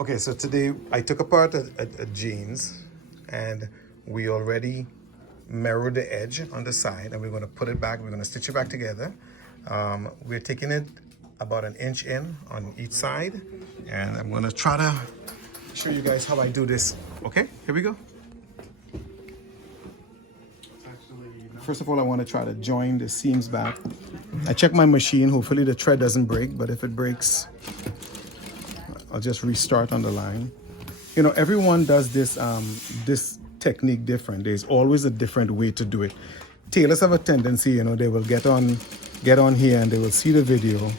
Okay, so today I took apart a jeans and we already mirrored the edge on the side and we're going to put it back. We're going to stitch it back together. We're taking it about an inch in on each side and I'm going to try to show you guys how I do this. Okay, here we go. First of all, I want to try to join the seams back. I check my machine. Hopefully the thread doesn't break, but if it breaks, I'll just restart on the line. You know, everyone does this technique different. There's always a different way to do it. Tailors have a tendency, you know, they will get on here and they will see the video,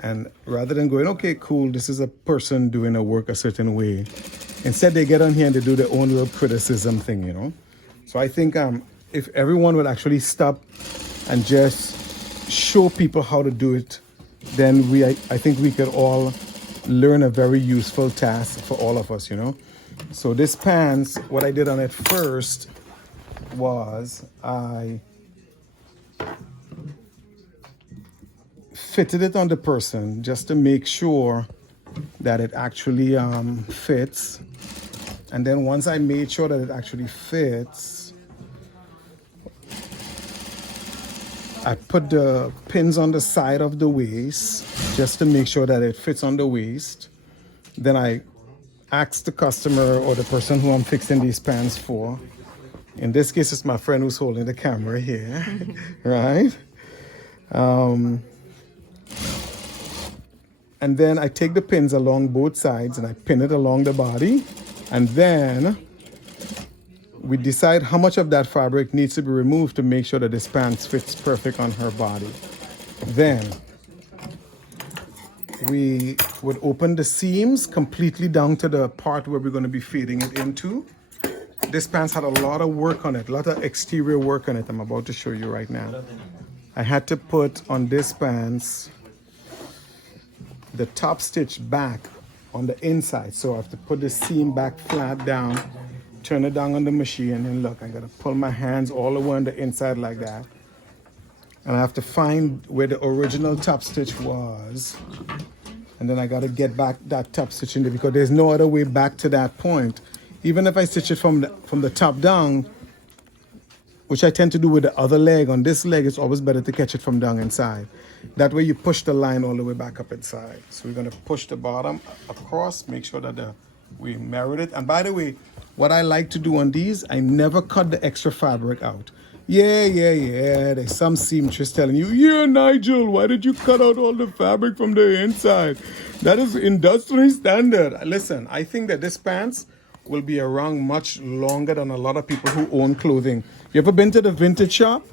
and rather than going, okay, cool, this is a person doing a work a certain way, instead they get on here and they do their own little criticism thing, you know. So I think if everyone would actually stop and just show people how to do it, then I think we could all learn a very useful task for all of us, you know. So this pants, what I did on it first was I fitted it on the person just to make sure that it actually fits. And then once I made sure that it actually fits, I put the pins on the side of the waist just to make sure that it fits on the waist. Then I asked the customer or the person who I'm fixing these pants for. In this case, it's my friend who's holding the camera here, right? And then I take the pins along both sides and I pin it along the body. And then we decide how much of that fabric needs to be removed to make sure that this pants fits perfect on her body. Then we would open the seams completely down to the part where we're going to be feeding it into. This pants had a lot of work on it, a lot of exterior work on it. I'm about to show you right now. I had to put on this pants the top stitch back on the inside. So I have to put the seam back flat down, turn it down on the machine, and look, I gotta pull my hands all the way on the inside like that. And I have to find where the original top stitch was. And then I gotta get back that top stitch in there because there's no other way back to that point. Even if I stitch it from the top down, which I tend to do with the other leg, on this leg, it's always better to catch it from down inside. That way you push the line all the way back up inside. So we're gonna push the bottom across, make sure that we mirrored it. And by the way, what I like to do on these, I never cut the extra fabric out. Yeah, there's some seamstress telling you, yeah, Nigel, why did you cut out all the fabric from the inside? That is industry standard. Listen, I think that this pants will be around much longer than a lot of people who own clothing. You ever been to the vintage shop?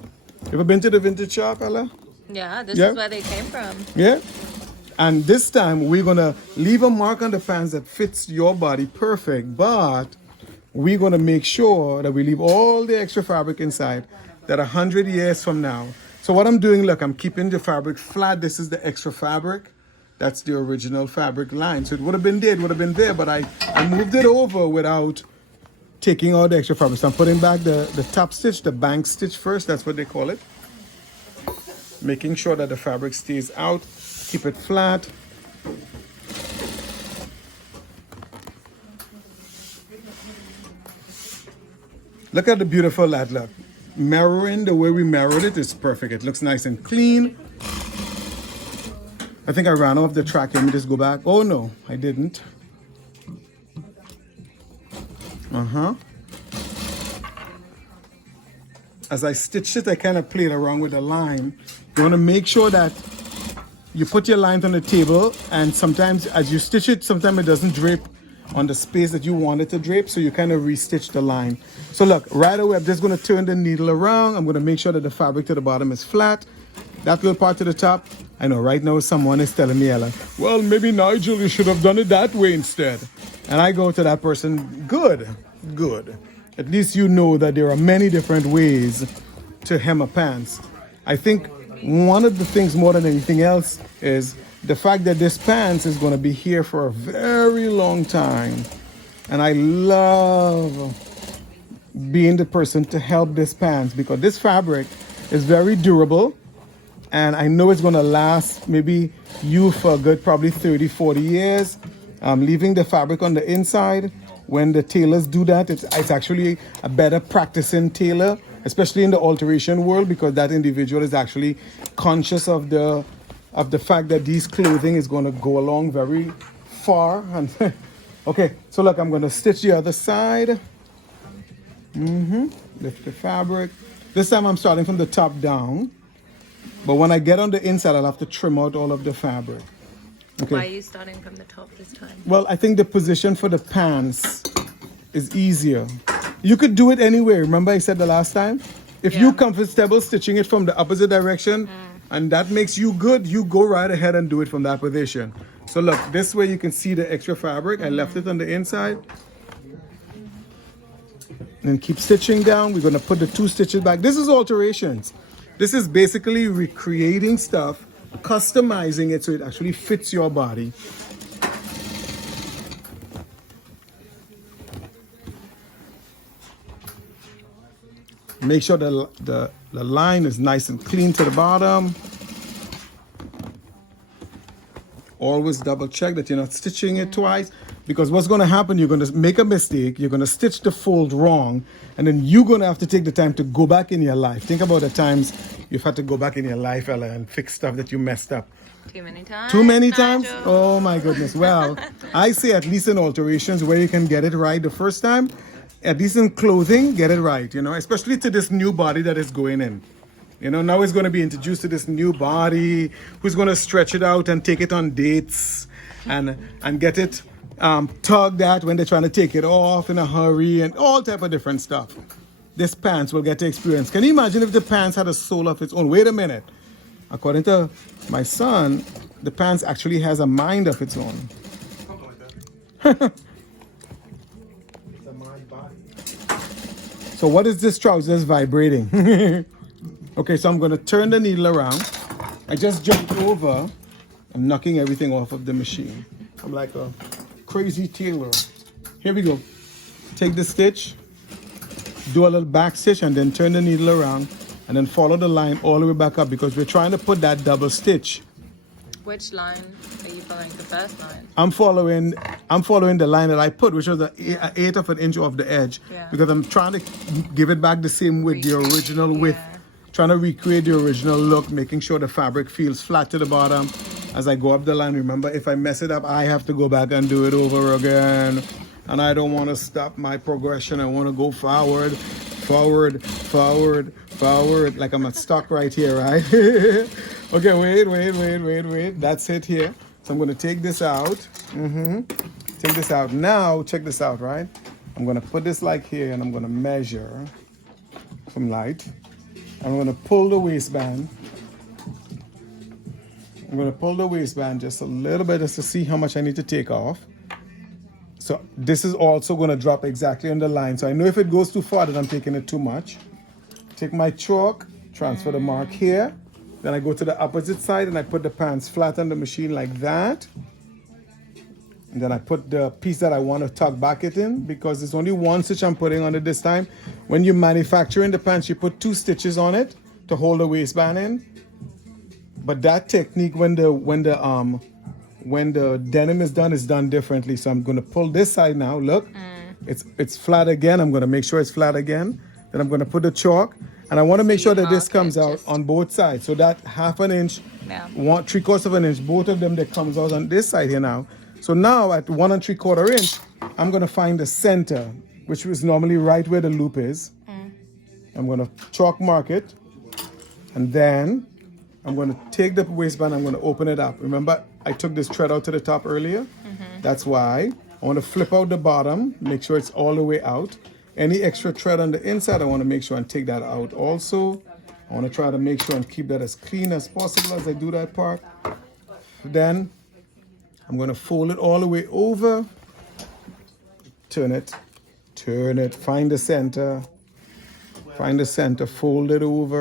Ella? Yeah, this is where they came from. Yeah? And this time we're gonna leave a mark on the pants that fits your body perfect, but we're gonna make sure that we leave all the extra fabric inside, that 100 years from now. So what I'm doing, look, I'm keeping the fabric flat. This is the extra fabric. That's the original fabric line. So it would have been there, but I moved it over without taking all the extra fabric. So I'm putting back the top stitch, the bank stitch first, that's what they call it. Making sure that the fabric stays out, keep it flat. Look at the beautiful that look. Mirroring the way we mirrored it is perfect. It looks nice and clean. I think I ran off the track. Let me just go back. Oh no, I didn't. As I stitched it, I kind of played around with the line. You want to make sure that you put your lines on the table, and sometimes as you stitch it, sometimes it doesn't drape on the space that you want it to drape, so you kind of restitch the line. So look, right away, I'm just going to turn the needle around. I'm going to make sure that the fabric to the bottom is flat. That little part to the top, I know right now someone is telling me, Ella, well, maybe Nigel, you should have done it that way instead. And I go to that person, good. At least you know that there are many different ways to hem a pants. I think one of the things more than anything else is the fact that this pants is going to be here for a very long time. And I love being the person to help this pants because this fabric is very durable. And I know it's going to last maybe you for a good probably 30, 40 years. leaving the fabric on the inside. When the tailors do that, it's actually a better practicing tailor, especially in the alteration world, because that individual is actually conscious of the fact that these clothing is going to go along very far. And okay, so look, I'm going to stitch the other side. Lift the fabric. This time I'm starting from the top down, but when I get on the inside, I'll have to trim out all of the fabric. Okay. Why are you starting from the top this time? Well, I think the position for the pants is easier. You could do it anyway. Remember I said the last time? If you're comfortable stitching it from the opposite direction and that makes you good, you go right ahead and do it from that position. So look, this way you can see the extra fabric. I left it on the inside. And keep stitching down. We're going to put the 2 stitches back. This is alterations. This is basically recreating stuff, customizing it so it actually fits your body. Make sure the line is nice and clean to the bottom. Always double check that you're not stitching it twice, because what's going to happen, you're going to make a mistake, you're going to stitch the fold wrong, and then you're going to have to take the time to go back in your life. Think about the times you've had to go back in your life, Ella, and fix stuff that you messed up. Too many times. Too many times? Nigel. Oh my goodness. Well, I say at least in alterations where you can get it right the first time, at least in clothing, get it right, especially to this new body that is going in. Now he's going to be introduced to this new body, who's going to stretch it out and take it on dates and get it tugged at when they're trying to take it off in a hurry and all type of different stuff. This pants will get to experience. Can you imagine if the pants had a soul of its own? Wait a minute. According to my son, the pants actually has a mind of its own. So what is this trouser vibrating? Okay, so I'm going to turn the needle around. I just jumped over. I'm knocking everything off of the machine. I'm like a crazy tailor. Here we go. Take the stitch, do a little back stitch, and then turn the needle around, and then follow the line all the way back up, because we're trying to put that double stitch. Which line are you following? The first line? I'm following the line that I put, which was an 1/8 of an inch off the edge, because I'm trying to give it back the same width, the original width. Trying to recreate the original look, making sure the fabric feels flat to the bottom as I go up the line. Remember, if I mess it up, I have to go back and do it over again. And I don't want to stop my progression. I want to go forward, forward, forward, forward. Like I'm stuck right here, right? Okay, wait. That's it here. So I'm going to take this out. Take this out. Now, check this out, right? I'm going to put this like here, and I'm going to measure some light. I'm going to pull the waistband. I'm going to pull the waistband just a little bit just to see how much I need to take off. So this is also going to drop exactly on the line. So I know if it goes too far, then I'm taking it too much. Take my chalk, transfer the mark here. Then I go to the opposite side and I put the pants flat on the machine like that. And then I put the piece that I want to tuck back it in, because there's only 1 stitch I'm putting on it this time. When you're manufacturing the pants, you put 2 stitches on it to hold the waistband in. But that technique, when the denim is done differently. So I'm going to pull this side now. Look, it's flat again. I'm going to make sure it's flat again. Then I'm going to put the chalk, and I want to make sure that this comes out on both sides. So that 1/2 inch, 3/4 of an inch, both of them that comes out on this side here now. So now at 1 3/4 inch, I'm going to find the center, which is normally right where the loop is. I'm going to chalk mark it. And then I'm going to take the waistband, I'm going to open it up. Remember, I took this thread out to the top earlier? That's why. I want to flip out the bottom, make sure it's all the way out. Any extra thread on the inside, I want to make sure and take that out also. I want to try to make sure and keep that as clean as possible as I do that part. Then I'm going to fold it all the way over, turn it, find the center, fold it over.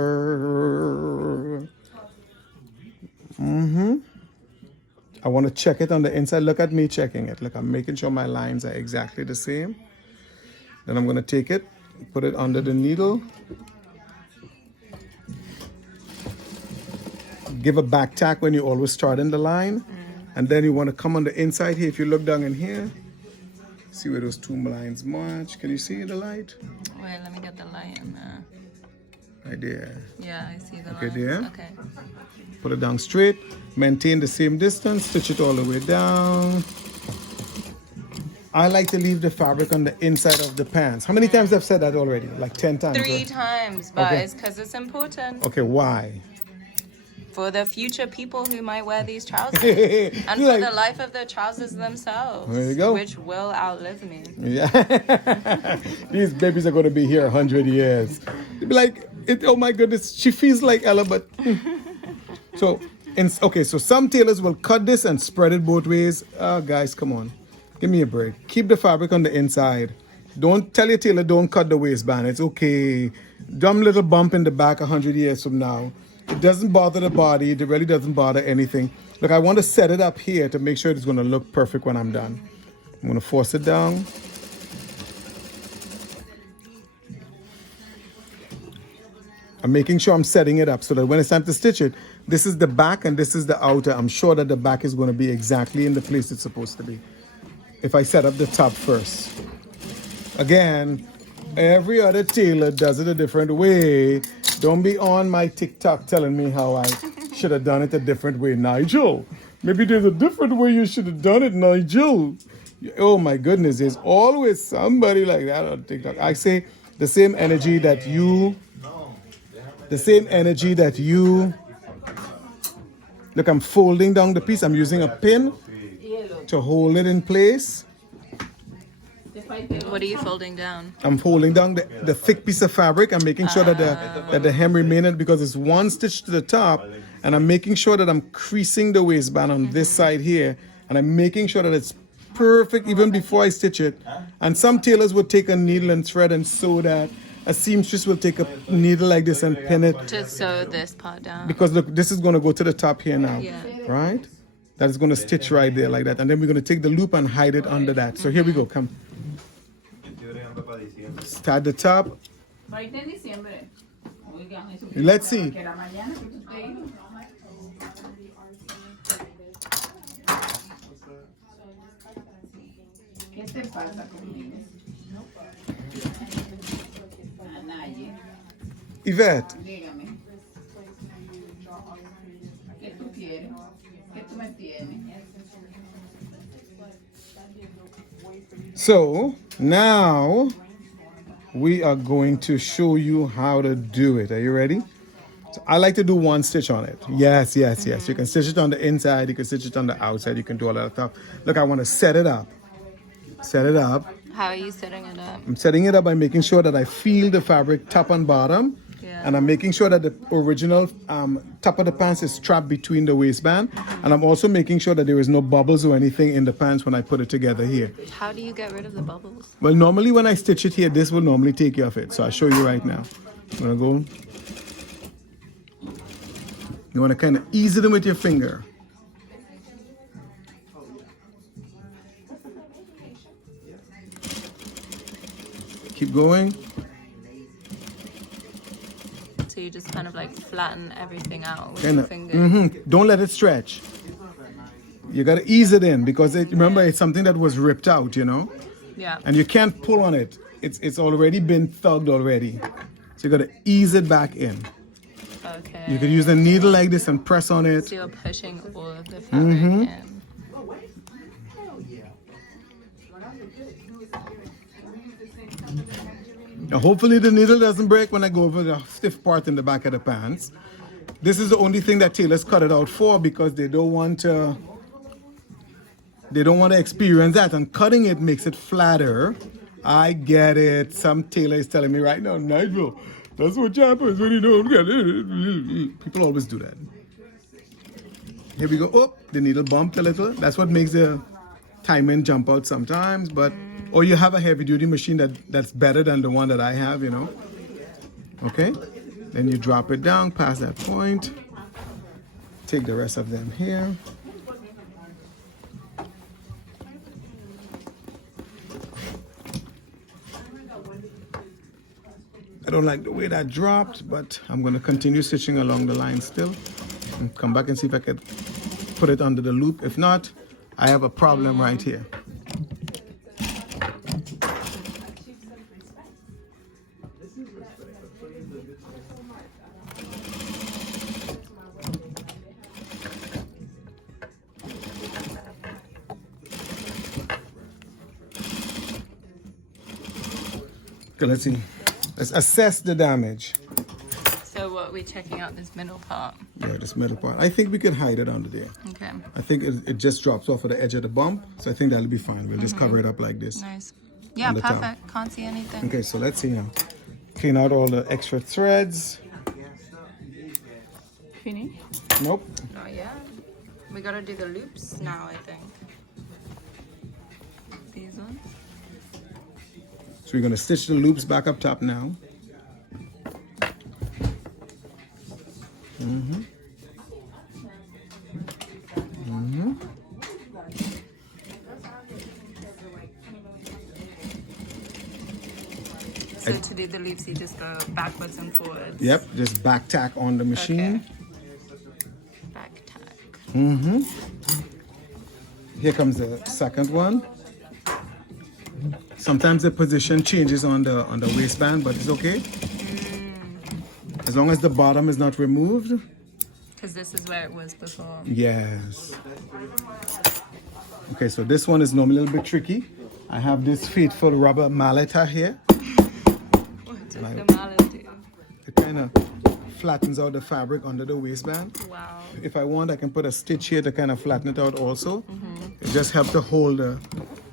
I want to check it on the inside. Look at me checking it. Look, I'm making sure my lines are exactly the same. Then I'm going to take it, put it under the needle. Give a back tack when you always start in the line. And then you want to come on the inside here. If you look down in here, see where those two lines march. Can you see the light? Wait, let me get the light in there. Right there. Yeah, I see the Okay, lines. there. Okay. Put it down straight. Maintain the same distance. Stitch it all the way down. I like to leave the fabric on the inside of the pants. How many times I've said that already? Like 10 times? 3 right? times, but Okay. it's because it's important Okay, why? for the future people who might wear these trousers. And And for the life of the trousers themselves. There you go. Which will outlive me. Yeah. These babies are going to be here 100 years. They'll be like, oh my goodness, she feels like Ella, but... So, okay, so some tailors will cut this and spread it both ways. Guys, come on. Give me a break. Keep the fabric on the inside. Don't tell your tailor, don't cut the waistband. It's okay. Dumb little bump in the back 100 years from now. It doesn't bother the body. It really doesn't bother anything. Look, I want to set it up here to make sure it's going to look perfect when I'm done. I'm going to force it down. I'm making sure I'm setting it up so that when it's time to stitch it, this is the back and this is the outer. I'm sure that the back is going to be exactly in the place it's supposed to be if I set up the top first. Again, every other tailor does it a different way. Don't be on my TikTok telling me how I should have done it a different way, Nigel. Maybe there's a different way you should have done it, Nigel. Oh my goodness, there's always somebody like that on TikTok. I say the same energy that you... Look, I'm folding down the piece. I'm using a pin to hold it in place. What are you folding down? I'm holding down the thick piece of fabric. I'm making sure that the hem remains because it's one stitch to the top, and I'm making sure that I'm creasing the waistband on this side here, and I'm making sure that it's perfect even before I stitch it. And some tailors would take a needle and thread and sew that. A seamstress will take a needle like this and pin it. To sew this part down. Because look, this is going to go to the top here now, Yeah. right? That is going to stitch right there like that. And then we're going to take the loop and hide it under that. So here we go, come. Start the top. Let's see. Yvette. So now we are going to show you how to do it. Are you ready? So I like to do one stitch on it. Yes. You can stitch it on the inside. You can stitch it on the outside. You can do all that stuff. Look, I want to set it up. Set it up. How are you setting it up? I'm setting it up by making sure that I feel the fabric top and bottom. Yeah. And I'm making sure that the original top of the pants is strapped between the waistband. And I'm also making sure that there is no bubbles or anything in the pants when I put it together here. How do you get rid of the bubbles? Well, normally when I stitch it here, this will normally take care of it. So I'll show you right now. I'm gonna go. You wanna kind of ease it in with your finger. Keep going. So you just kind of like flatten everything out with your fingers. Don't let it stretch. You gotta ease it in because remember it's something that was ripped out, you know? Yeah. And you can't pull on it. It's already been thugged already. So you gotta ease it back in. Okay. You could use a needle like this and press on it. So you're pushing all of the fabric in. Now, hopefully the needle doesn't break when I go over the stiff part in the back of the pants. This is the only thing that tailors cut it out for because they don't want to experience that, and cutting it makes it flatter. I get it. Some tailor is telling me right now, Nigel, that's what happens when you don't get it. People always do that. Here we go. Oh, the needle bumped a little. That's what makes the timing jump out sometimes, but or you have a heavy duty machine that's better than the one that I have, you know. Okay, then you drop it down past that point. Take the rest of them here. I don't like the way that dropped, but I'm going to continue stitching along the line still and come back and see if I can put it under the loop. If not, I have a problem right here. Okay, let's see. Let's assess the damage. So what, we're checking out this middle part? Yeah, this middle part. I think we can hide it under there. Okay. I think it just drops off of the edge of the bump. So I think that'll be fine. We'll just cover it up like this. Nice. Yeah, on the top. perfect. Can't see anything. Okay, so let's see now. Clean out all the extra threads. Finish? Nope. Not yet. We gotta do the loops now, I think. These ones. So we're gonna stitch the loops back up top now. So to do the loops, you just go backwards and forwards. Yep, just back tack on the machine. Okay. Back tack. Here comes the second one. Sometimes the position changes on the waistband, but it's okay. As long as the bottom is not removed. Because this is where it was before. Yes. Okay, so this one is normally a little bit tricky. I have this faithful rubber mallet here. What does the mallet do? It kind of flattens out the fabric under the waistband. Wow. If I want, I can put a stitch here to kind of flatten it out also. It just helps to hold the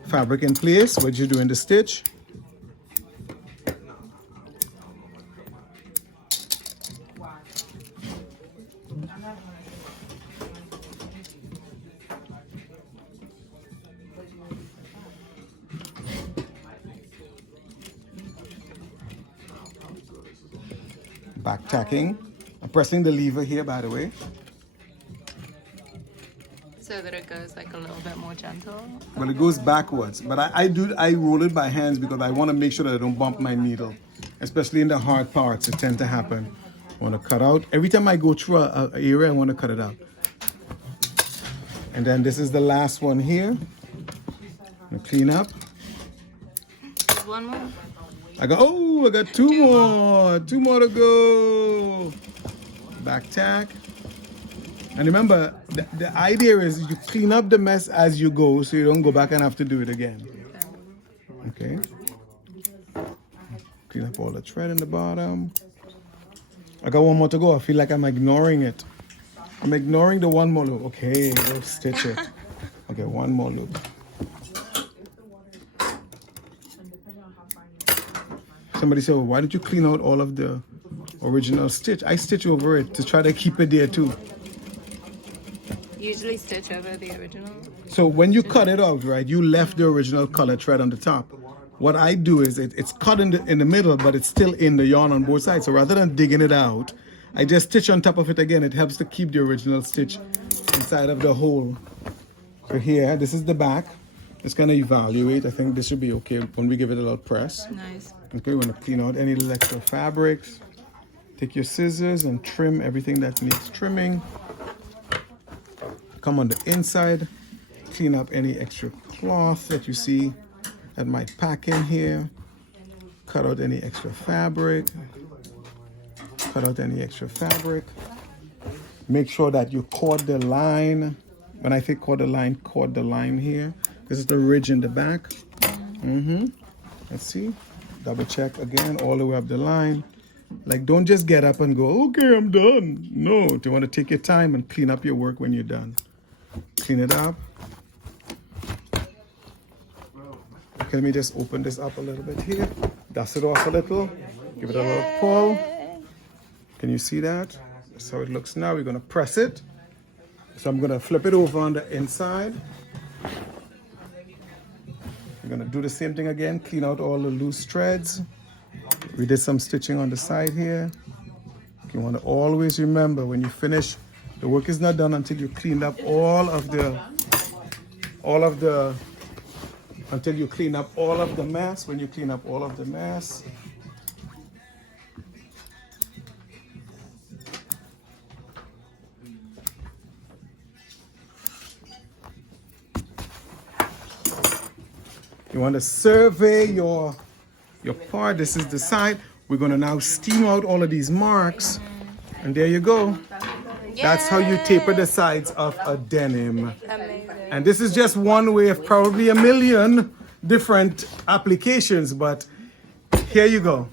fabric in place when you're doing the stitch. Back tacking. I'm pressing the lever here, by the way. So that it goes like a little bit more gentle. Well, it goes backwards, but I roll it by hands because I want to make sure that I don't bump my needle, especially in the hard parts. It tends to happen. I want to cut out every time I go through a area. I want to cut it out. And then this is the last one here. I'm gonna clean up. There's one more. I got two more to go. Back tack. And remember, the idea is you clean up the mess as you go so you don't go back and have to do it again. Okay. Clean up all the thread in the bottom. I got one more to go. I feel like I'm ignoring it. I'm ignoring the one more loop. Okay, go stitch it. Okay, one more loop. Somebody said, well, why did you clean out all of the original stitch? I stitch over it to try to keep it there too. Usually stitch over the original. So when you cut it out, right, you left the original color thread on the top. What I do is it's cut in the middle, but it's still in the yarn on both sides. So rather than digging it out, I just stitch on top of it again. It helps to keep the original stitch inside of the hole. So here, this is the back. It's gonna evaluate. I think this should be okay when we give it a little press. Nice. Okay, we're gonna clean out any little extra fabrics. Take your scissors and trim everything that needs trimming. Come on the inside, clean up any extra cloth that you see that might pack in here. Cut out any extra fabric. Cut out any extra fabric. Make sure that you cord the line. When I say cord the line here. This is the ridge in the back. Let's see. Double check again all the way up the line. Like, don't just get up and go, okay, I'm done. No, you want to take your time and clean up your work when you're done. Clean it up. Okay, let me just open this up a little bit here. Dust it off a little. Give it a little pull. Can you see that? That's how it looks now. We're going to press it. So I'm going to flip it over on the inside. We're going to do the same thing again. Clean out all the loose threads. We did some stitching on the side here. You want to always remember when you finish, the work is not done until you cleaned up until you clean up all of the mess. When you clean up all of the mess, You want to survey your part. This is the side. We're going to now steam out all of these marks. And there you go. That's how you taper the sides of a denim. Amazing. And this is just one way of probably a million different applications, but here you go.